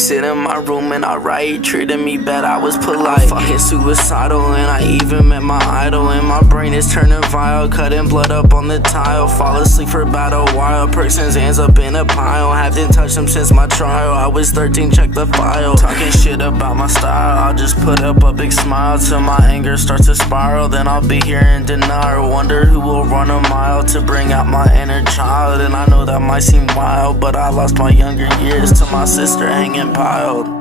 Sit in my room and I write, treated me bad, I was polite. Fucking suicidal and I even met my idol. And my brain is turning vile, cutting blood up on the tile. Fall asleep for about a while, perks and Zans up in a pile. Haven't touched them since my trial, I was 13, check the file. Talking shit about my style, I'll just put up a big smile till my anger starts to spiral. Then I'll be here in denial, wonder who will run a mile to bring out my inner child. And I know that might seem wild, but I lost my younger years to my sister hanging piled.